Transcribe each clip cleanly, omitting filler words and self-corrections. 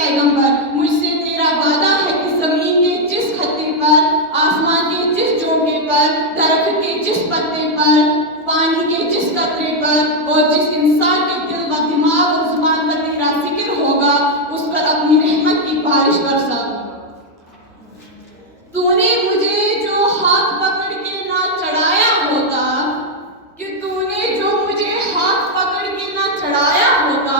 पैगंबर, मुझसे तेरा वादा है कि जमीन के जिस खत्ते पर, आसमान के जिस चोटे पर, दरख्त के जिस पत्ते पर, पानी के जिस कतरे पर और जिस इंसान के दिल व दिमाग और जुबान पर तेरा जिक्र होगा, उस पर अपनी रहमत की बारिश बरसा। तूने मुझे जो हाथ पकड़ के ना चढ़ाया होता, कि तूने जो मुझे हाथ पकड़ के ना चढ़ाया होता,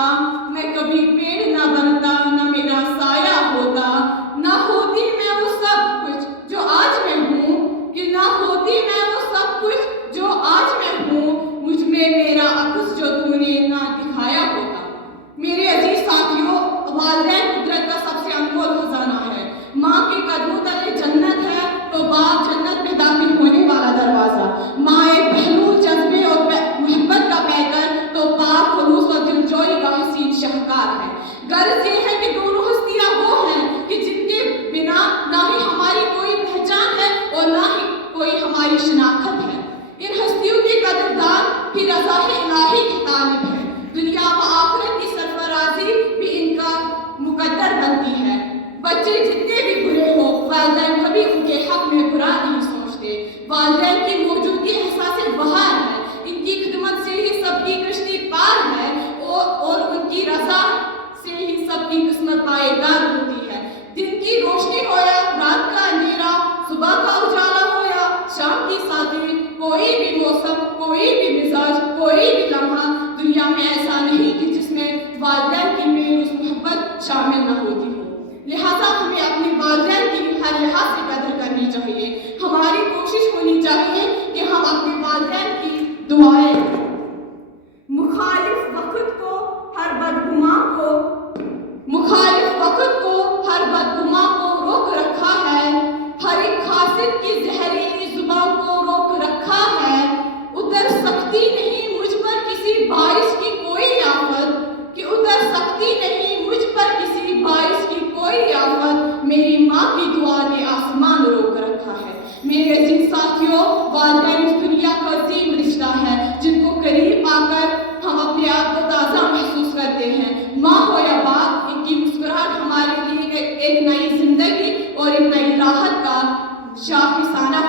मैं कभी पेड़ ना बनता, ना मेरा साया होता, ना होती मैं वो सब कुछ जो आज मैं हूँ, कि ना होती मैं वो सब कुछ जो आज मैं हूँ, मुझ में मेरा अक्स जो तूने ना दिखाया होता। मेरे अजीज साथियों, वालिदैन कुदरत का सबसे अनमोल खजाना है। माँ के कदमों तले जन्नत है तो बाप जन्नत में दाखिल होने वाला दरवाजा। माँ एक बहलूल जज्बे और मोहब्बत का पैकर तो पाक खलूस और दिलजोई का हसीन शाहकार है। गर्ज ये है कि दोनों हस्तियाँ वो हैं कि जिनके बिना ना ही हमारी कोई पहचान है और ना ही कोई हमारी शनाख्त है। इन हस्तियों की कदरदान ही रज़ा-ए इलाही की तालिब है। दुनिया व आखिरत की सरफराजी भी इनका मुकद्दर बनती है। बच्चे जितने भी बुरे हो, वालिदैन कभी उनके हक में बुरा नहीं सोचते। वालिदैन की मौजूदगी एहसास बहार है। इनकी खिदमत से ही सबकी कश्ती पार है और उनकी रजा से ही सबकी किस्मत पायेदार होती है। दिन की रोशनी हो या रात का अंधेरा, सुबह का उजाला हो या शाम की सादगी, कोई भी मौसम, कोई भी मिजाज, कोई भी लम्हा दुनिया में ऐसा नहीं कि जिसमें वालिदैन की बेलूस मोहब्बत शामिल न होती हो। लिहाजा हमें अपने वालिदैन की हर लिहाज से कदर करनी चाहिए। हमारी कोशिश होनी चाहिए कि हम अपने वालिदैन की दुआएं, मुखालिफ वक्त को हर बदगुमा को रोक रखा है, हर एक खासिद की जहरीली जुबान को रोक रखा है। उतर सकती नहीं मुझ पर किसी बारिश की कोई आफत, कि उतर सकती नहीं मुझ पर किसी बारिश की कोई आफत, मेरी माँ की दुआ ने आसमान रोक रखा है। मेरे अजीज साथियों, वालिदैन इस दुनिया का अजीम रिश्ता है जिनको करीब आकर हम अपने आप को ताज़ा महसूस करते हैं। माँ हो या बाप, इनकी मुस्कुराहट हमारे लिए एक नई जिंदगी और एक नई राहत का शाखिसाना